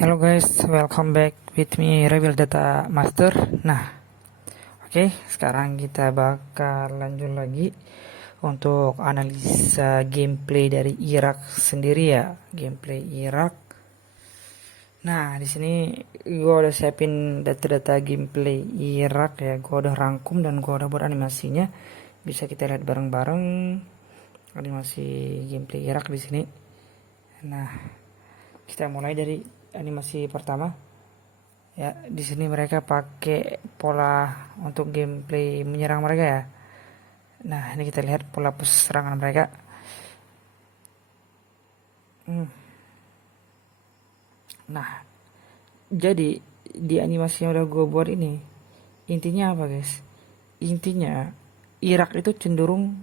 Hello guys, welcome back with me Rebel Data Master. Oke, sekarang kita bakal lanjut lagi untuk analisa gameplay dari Irak sendiri ya, gameplay Irak. Nah, di sini gue udah siapin data-data gameplay Irak ya, gue udah rangkum dan gue udah buat animasinya. Bisa kita lihat bareng-bareng animasi gameplay Irak di sini. Nah, kita mulai dari animasi pertama. Ya, di sini mereka pakai pola untuk gameplay menyerang mereka ya. Nah, ini kita lihat pola serangan mereka. Nah, jadi di animasi yang udah gue buat ini, intinya apa guys? Intinya Irak itu cenderung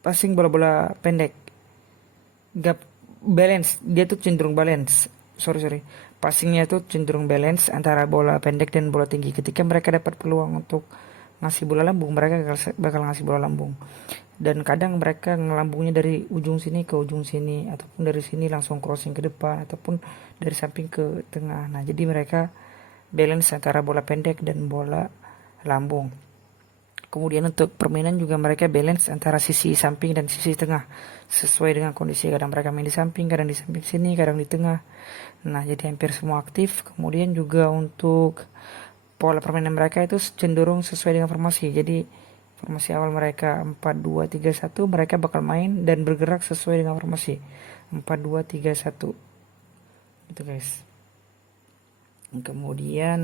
passing bola-bola pendek, gap balance. Dia tuh cenderung balance. Sorry, passingnya tuh cenderung balance antara bola pendek dan bola tinggi. Ketika mereka dapat peluang untuk ngasih bola lambung, mereka bakal ngasih bola lambung. Dan kadang mereka ngelambungnya dari ujung sini ke ujung sini, ataupun dari sini langsung crossing ke depan, ataupun dari samping ke tengah. Nah, jadi mereka balance antara bola pendek dan bola lambung. Kemudian untuk permainan juga mereka balance antara sisi samping dan sisi tengah, sesuai dengan kondisi. Kadang mereka main di samping, kadang di samping sini, kadang di tengah. Nah, jadi hampir semua aktif. Kemudian juga untuk pola permainan mereka itu cenderung sesuai dengan formasi. Jadi formasi awal mereka 4-2-3-1, mereka bakal main dan bergerak sesuai dengan formasi 4-2-3-1 gitu guys. Kemudian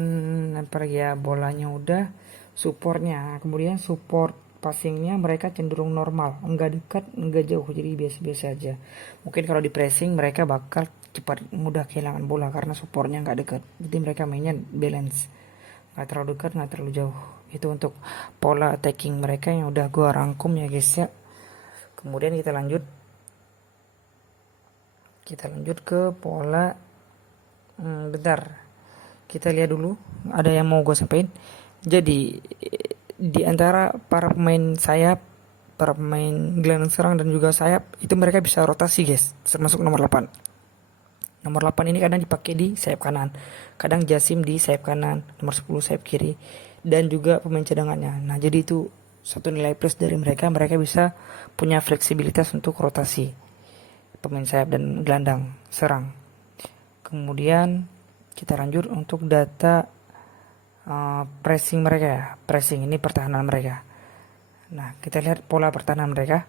apa ya, bolanya udah, supportnya. Kemudian support passingnya mereka cenderung normal, enggak dekat enggak jauh, jadi biasa-biasa aja. Mungkin kalau di pressing mereka bakal cepat mudah kehilangan bola karena supportnya enggak dekat, jadi mereka mainnya balance, nggak terlalu dekat nggak terlalu jauh. Itu untuk pola attacking mereka yang udah gua rangkum ya guys ya. Kemudian kita lanjut ke pola. Bentar, kita lihat dulu, ada yang mau gue sampaikan. Jadi di antara para pemain sayap, para pemain gelandang serang dan juga sayap, itu mereka bisa rotasi guys, termasuk nomor 8. Nomor 8 ini kadang dipakai di sayap kanan, kadang Jasim di sayap kanan, nomor 10 sayap kiri, dan juga pemain cadangannya. Nah, jadi itu satu nilai plus dari mereka, mereka bisa punya fleksibilitas untuk rotasi pemain sayap dan gelandang serang. Kemudian kita lanjut untuk data pressing mereka ya. Pressing ini pertahanan mereka. Nah, kita lihat pola pertahanan mereka.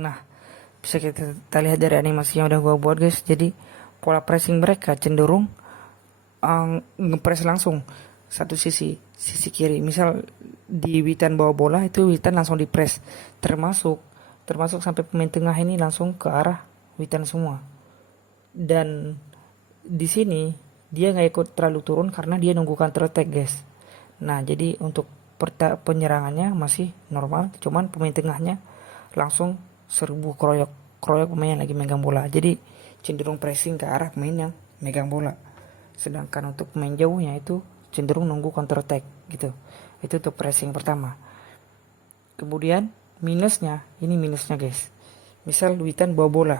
Nah, bisa kita lihat dari animasi yang udah gua buat guys. Jadi pola pressing mereka cenderung ngepress langsung satu sisi kiri. Misal di Witan bawa bola, itu Witan langsung dipres, termasuk sampai pemain tengah ini langsung ke arah Witan semua. Dan di sini dia nggak ikut terlalu turun karena dia nunggu counter attack guys. Nah, jadi untuk penyerangannya masih normal, cuman pemain tengahnya langsung serbu kroyok kroyok pemain yang lagi megang bola, jadi cenderung pressing ke arah pemain yang megang bola. Sedangkan untuk pemain jauhnya itu cenderung nunggu counter attack gitu. Itu untuk pressing pertama. Kemudian minusnya guys, misal Witan bawa bola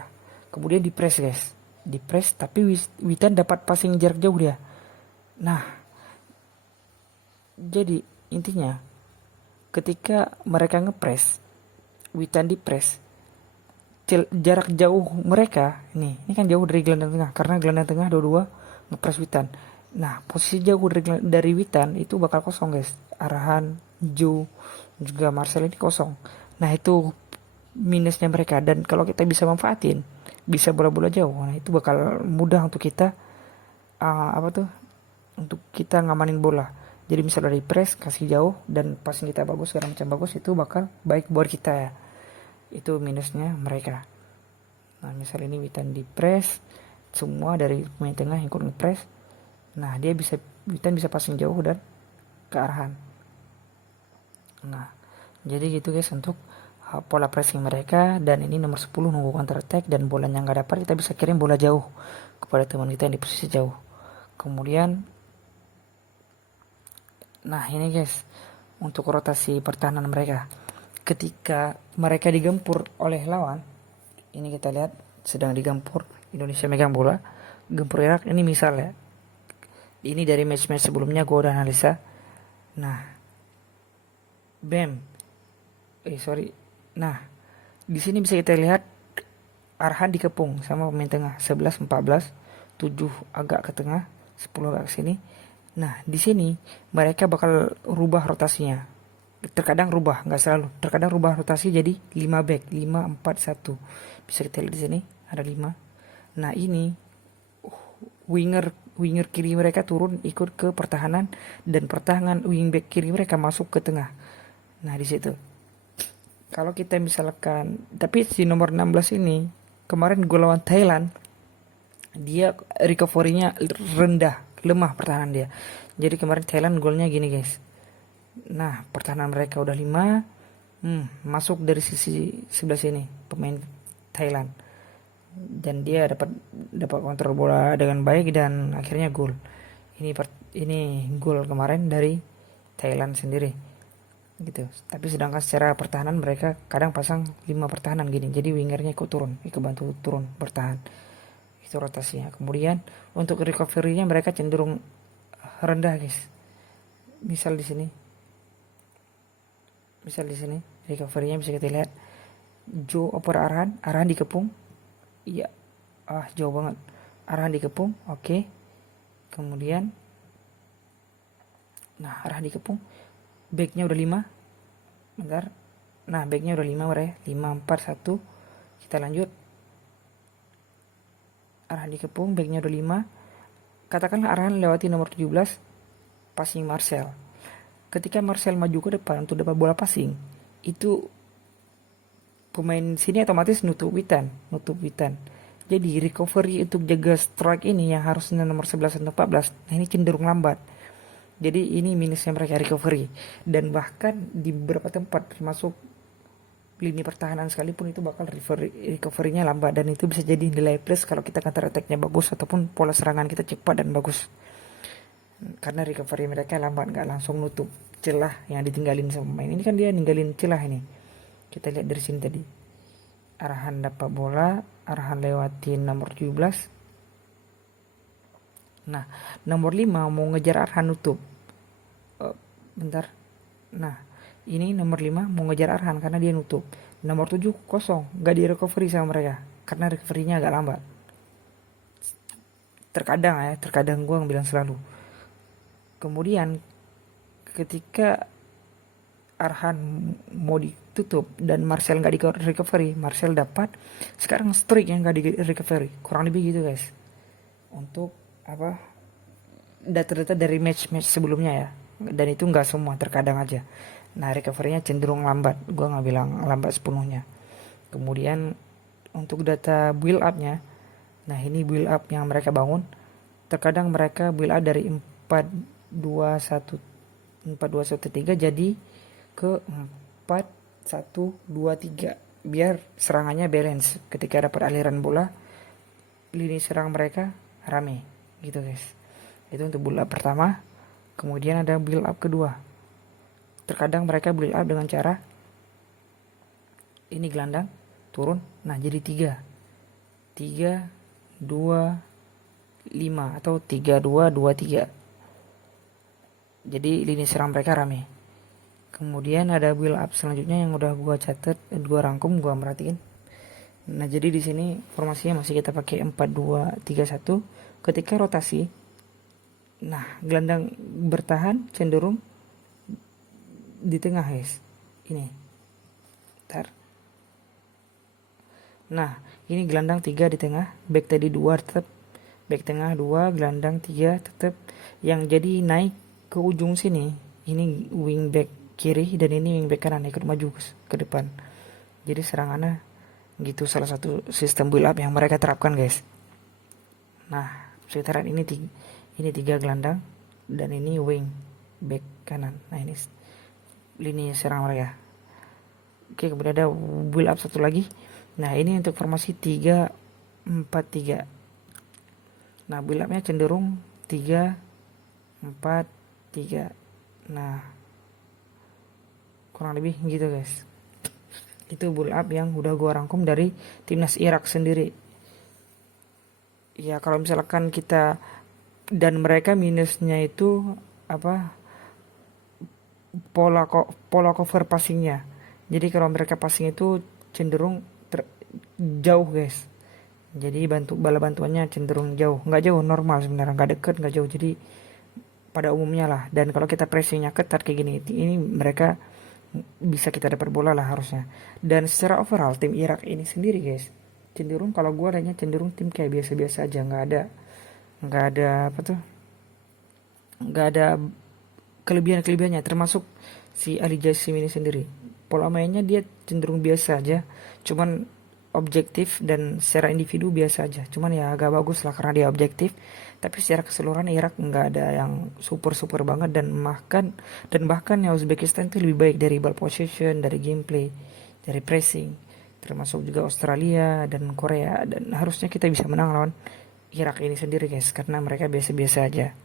kemudian di press guys, di press tapi Witan dapat passing jarak jauh dia. Nah, jadi intinya ketika mereka ngepres, Witan di press, jarak jauh mereka ini kan jauh dari gelandang tengah, karena gelandang tengah dua-dua ngepres Witan. Nah, posisi jauh dari Witan itu bakal kosong guys. Arahan Jo juga Marcel ini kosong. Nah, itu minusnya mereka. Dan kalau kita bisa manfaatin, bisa bola-bola jauh, nah itu bakal mudah untuk kita apa tuh, untuk kita ngamanin bola. Jadi misal dari press kasih jauh dan passing kita bagus, segala macam bagus, itu bakal baik buat kita ya. Itu minusnya mereka. Nah, misal ini Witan di press, semua dari pemain tengah yang ikut nge-press. Nah, Witan bisa passing jauh dan ke arahan. Nah, jadi gitu guys untuk pola pressing mereka. Dan ini nomor 10 nunggu counter attack, dan bolanya nggak dapat, kita bisa kirim bola jauh kepada teman kita yang di posisi jauh. Kemudian nah ini guys untuk rotasi pertahanan mereka. ketika mereka digempur oleh lawan, ini kita lihat sedang digempur, Indonesia megang bola, gempur Irak, ini misalnya, ini dari match-match sebelumnya gue udah analisa. Nah, bam, sorry. Nah, di sini bisa kita lihat Arhan dikepung sama pemain tengah 11 14, 7 agak ke tengah, 10 agak ke sini. Nah, di sini mereka bakal rubah rotasinya. Terkadang rubah, nggak selalu. Terkadang rubah rotasi jadi 5 back, 5 4 1. Bisa kita lihat di sini ada 5. Nah, ini winger winger kiri mereka turun ikut ke pertahanan dan pertahanan wingback kiri mereka masuk ke tengah. Nah, di situ. Kalau kita misalkan, tapi si nomor 16 ini kemarin gue lawan Thailand, dia recovery-nya rendah, lemah pertahanan dia. Jadi kemarin Thailand golnya gini guys. Nah, pertahanan mereka udah 5, masuk dari sisi sebelah sini pemain Thailand. Dan dia dapat dapat kontrol bola dengan baik dan akhirnya gol. Ini gol kemarin dari Thailand sendiri gitu. Tapi sedangkan secara pertahanan mereka kadang pasang 5 pertahanan gini. Jadi wingernya ikut turun, ikut bantu turun bertahan. Itu rotasinya. Kemudian untuk recovery-nya mereka cenderung rendah, guys. Misal di sini. Recovery-nya bisa kita lihat. Joe oper Arhan dikepung. Iya. Jauh banget. Arhan dikepung, oke. Kemudian Arhan dikepung. Backnya udah 5. Bentar. Nah, backnya udah 5 ya. 5 4 1. Kita lanjut. Arhan dikepung, backnya udah 5. Katakanlah Arhan lewati nomor 17, passing Marcel. Ketika Marcel maju ke depan untuk dapat bola passing, itu pemain sini otomatis nutup witan. Jadi recovery untuk jaga strike ini yang harusnya nomor 11 atau 14, nah ini cenderung lambat. Jadi ini minusnya mereka recovery. Dan bahkan di beberapa tempat termasuk lini pertahanan sekalipun itu bakal recovery-nya lambat, dan itu bisa jadi nilai plus kalau kita counter attack-nya bagus ataupun pola serangan kita cepat dan bagus. Karena recovery mereka lambat, nggak langsung nutup celah yang ditinggalin sama pemain. Ini kan dia ninggalin celah ini. Kita lihat dari sini tadi. Arhan dapat bola, Arhan lewatin nomor 17. Nah, nomor 5 mau ngejar Arhan nutup. Bentar. Nah, ini nomor 5 mau ngejar Arhan karena dia nutup. Nomor 7 kosong, nggak di recovery sama mereka karena recovery-nya agak lambat. Terkadang gue bilang selalu. Kemudian ketika Arhan mau ditutup dan Marcel nggak di recovery, Marcel dapat. Sekarang Strik yang nggak di recovery, kurang lebih gitu guys. Untuk apa? Data-data dari match-match sebelumnya ya. Dan itu nggak semua, terkadang aja. Nah, recovery-nya cenderung lambat. Gue nggak bilang lambat sepenuhnya. Kemudian untuk data build up-nya, nah ini build up yang mereka bangun. Terkadang mereka build up dari 4-2-1-3 jadi ke 4-1-2-3 biar serangannya balance. Ketika dapat aliran bola, lini serang mereka rame gitu guys. Itu untuk build up pertama. Kemudian ada build up kedua. Terkadang mereka build up dengan cara ini gelandang turun, nah jadi 3 2 5 atau 3-2-2-3. Jadi lini serang mereka rame. Kemudian ada build up selanjutnya yang udah gua catat, gua rangkum, gua merhatiin. Nah, jadi di sini formasinya masih kita pakai 4-2-3-1. Ketika rotasi, nah gelandang bertahan cenderung di tengah guys. Ini. Ntar. Nah, ini gelandang 3 di tengah, back tadi 2 tetap, back tengah 2, gelandang 3 tetap. Yang jadi naik ke ujung sini, ini wing back kiri dan ini wing back kanan ikut maju ke depan. Jadi serangannya gitu, salah satu sistem build up yang mereka terapkan guys. Nah, sekitaran ini 3 gelandang dan ini wing back kanan. Nah, ini lini serang mereka. Oke, kemudian ada build up satu lagi. Nah, ini untuk formasi 3-4-3. Nah, build up-nya cenderung 3-4-3. Nah, kurang lebih gitu guys. Itu build up yang udah gue rangkum dari timnas Irak sendiri. Ya kalau misalkan kita dan mereka minusnya itu apa, pola cover passingnya. Jadi kalau mereka passing itu cenderung jauh guys. Jadi bala bantuannya cenderung jauh, nggak jauh, normal sebenarnya, nggak deket nggak jauh, jadi pada umumnya lah. Dan kalau kita pressingnya ketat kayak gini, ini mereka bisa kita dapat bola lah harusnya. Dan secara overall tim Irak ini sendiri guys, cenderung kalau gue adanya cenderung tim kayak biasa-biasa aja, nggak ada apa tuh, nggak ada kelebihannya, termasuk si Ali Jassim ini sendiri. Pola mainnya dia cenderung biasa aja, cuman objektif dan secara individu biasa aja. Cuman ya agak bagus lah karena dia objektif. Tapi secara keseluruhan Irak nggak ada yang super banget, dan bahkan ya Uzbekistan itu lebih baik dari ball possession, dari gameplay, dari pressing, termasuk juga Australia dan Korea. Dan harusnya kita bisa menang lawan Irak ini sendiri guys, karena mereka biasa-biasa aja.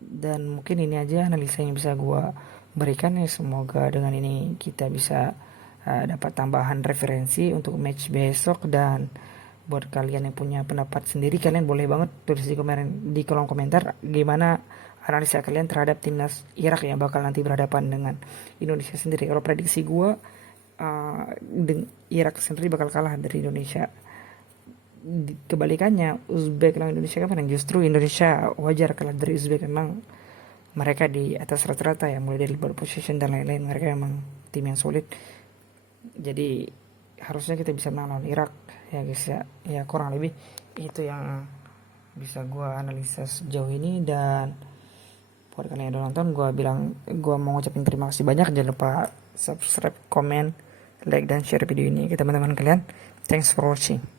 Dan mungkin ini aja analisa yang bisa gue berikan ya. Semoga dengan ini kita bisa dapat tambahan referensi untuk match besok. Dan buat kalian yang punya pendapat sendiri, kalian boleh banget tulis di kolom komentar gimana analisa kalian terhadap timnas Irak yang bakal nanti berhadapan dengan Indonesia sendiri. Kalau prediksi gue, Irak sendiri bakal kalah dari Indonesia. Kebalikannya Uzbek lawan Indonesia kan, justru Indonesia wajar kalah dari Uzbek. Memang mereka di atas rata-rata ya, mulai dari ball position dan lain-lain, mereka memang tim yang solid. Jadi harusnya kita bisa menang lawan Irak ya guys ya. Ya kurang lebih itu yang bisa gue analisa sejauh ini. Dan buat kalian yang udah nonton, gue mau ngucapin terima kasih banyak. Jangan lupa subscribe, komen, like, dan share video ini ke teman-teman kalian. Thanks for watching.